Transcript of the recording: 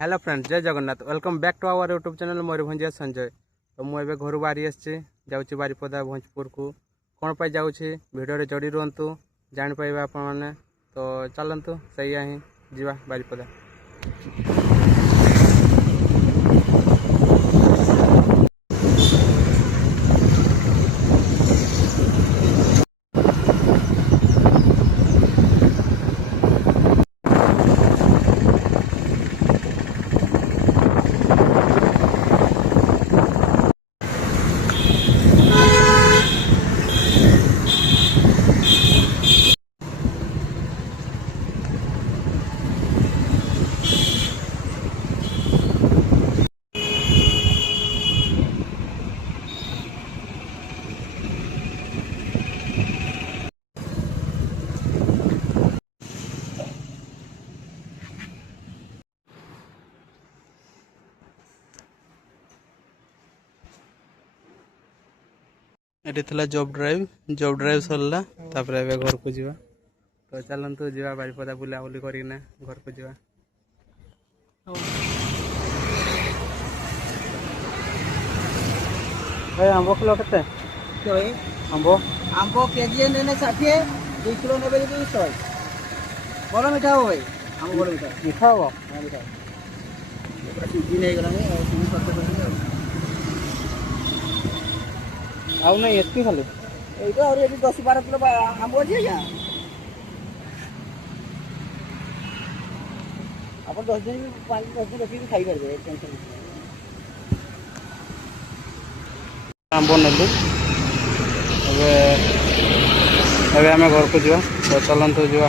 Hello friends, जय Jagannath. Welcome back to our YouTube channel Mayurbhanjia Sanjay. तो मुझे घर बाहरी आसी बारिपदा भोजपुर को कौन पर जाऊँगी भिडियो जोड़ी रुहतु जापारे आपण मैंने। तो चलतु सही ही जीवा बारिपदा। ये थी जॉब ड्राइव सरला घर को जीवा। तो चलतु जीवा बारिपदा बुलाबुली करना घर को जीवा। भाई आंब किलो के आंब आंब केजी ने 60 2 किलो ने 100 बड़ा मीठा हो भाई आंब बड़ा मीठा मीठा हम हां मीठा सीजन है गला में आउ नहीं एतकी खाली एटा और ये 10 12 किलो आंब अछि या अपन 10 दिन 5 10 दिन रखी खाई करबे टेंशन आंब नेलु एबे आम घर को जीवा। तो चलतु जीवा।